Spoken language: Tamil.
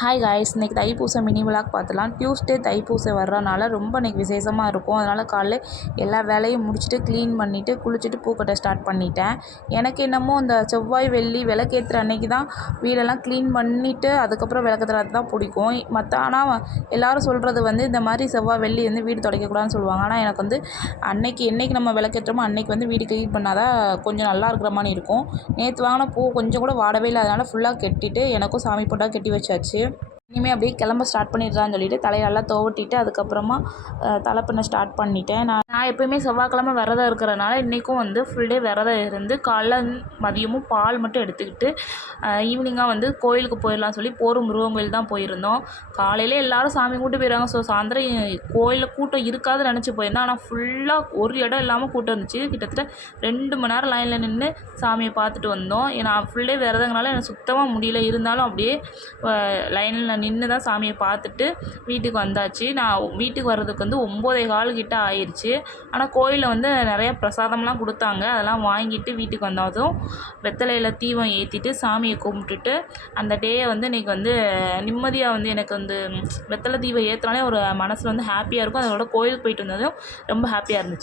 ஹாய் காய்ஸ், இன்றைக்கி தைப்பூசம் மினி விளாக் பார்த்துலாம். டியூஸ்டே தைப்பூசம் வர்றதுனால ரொம்ப இன்றைக்கி விசேஷமாக இருக்கும். அதனால் காலைல எல்லா வேலையும் முடிச்சுட்டு க்ளீன் பண்ணிவிட்டு குளிச்சுட்டு பூக்கட்ட ஸ்டார்ட் பண்ணிட்டேன். எனக்கு என்னமோ இந்த செவ்வாய் வெள்ளி விளக்கேற்றுற அன்னைக்கு தான் வீடெல்லாம் க்ளீன் பண்ணிவிட்டு அதுக்கப்புறம் விளக்கேற்றுறது தான் பிடிக்கும். ஆனால் எல்லோரும் சொல்கிறது வந்து இந்த மாதிரி செவ்வாய் வெள்ளி வந்து வீடு துடைக்கக்கூடாதுன்னு சொல்லுவாங்க. ஆனால் எனக்கு வந்து என்றைக்கு நம்ம விளக்கேற்றுறோமோ அன்றைக்கி வந்து வீடு க்ளீன் பண்ணால் தான் கொஞ்சம் நல்லா இருக்கிற மாதிரி இருக்கும். நேற்று வாங்கின பூ கொஞ்சம் கூட வாடவே இல்லை. அதனால் ஃபுல்லாக கட்டிட்டு எனக்கும் சாமி போட்டால் கட்டி வச்சாச்சு. இனிமேல் அப்படியே கிளம்ப ஸ்டார்ட் பண்ணிடலான்னு சொல்லிட்டு தலையை நல்லா துவட்டிட்டு அதுக்கப்புறமா தலை பண்ண ஸ்டார்ட் பண்ணிட்டேன். நான் எப்போயுமே செவ்வாய்க்கிழமை விரதம் இருக்கிறனால இன்றைக்கும் வந்து ஃபுல் டே விரதம் இருந்து காலைல மதியமும் பால் மட்டும் எடுத்துக்கிட்டு ஈவினிங்காக வந்து கோயிலுக்கு போயிடலாம் சொல்லி போரும் முருகன் கோயில் தான் போயிருந்தோம். காலையில் எல்லோரும் சாமி கூட்டு போயிடுவாங்க. ஸோ சாயந்தரம் கோயிலில் கூட்டம் இருக்காதுன்னு நினச்சி போயிருந்தேன். ஆனால் ஃபுல்லாக ஒரு இடம் இல்லாமல் கூட்டம் இருந்துச்சு. கிட்டத்தட்ட 2 மணி நேரம் லைனில் நின்று சாமியை பார்த்துட்டு வந்தோம். நான் ஃபுல் டே விரதங்கனால எனக்கு சுத்தமாக முடியல. இருந்தாலும் அப்படியே லைனில் நின்று தான் சாமியை பார்த்துட்டு வீட்டுக்கு வந்தாச்சு. நான் வீட்டுக்கு வர்றதுக்கு வந்து 9:15 கிட்ட ஆயிடுச்சு. ஆனால் கோயிலில் வந்து நிறையா பிரசாதம்லாம் கொடுத்தாங்க. அதெல்லாம் வாங்கிட்டு வீட்டுக்கு வந்ததும் வெத்தலையில் தீபம் ஏற்றிட்டு சாமியை கும்பிட்டுட்டு அந்த டேயை வந்து இன்றைக்கி வந்து நிம்மதியாக வந்து எனக்கு வந்து வெத்தலை தீபம் ஏற்றினாலே ஒரு மனசில் வந்து ஹாப்பியாக இருக்கும். அதோட கோயிலுக்கு போயிட்டு வந்ததும் ரொம்ப ஹாப்பியாக இருந்துச்சு.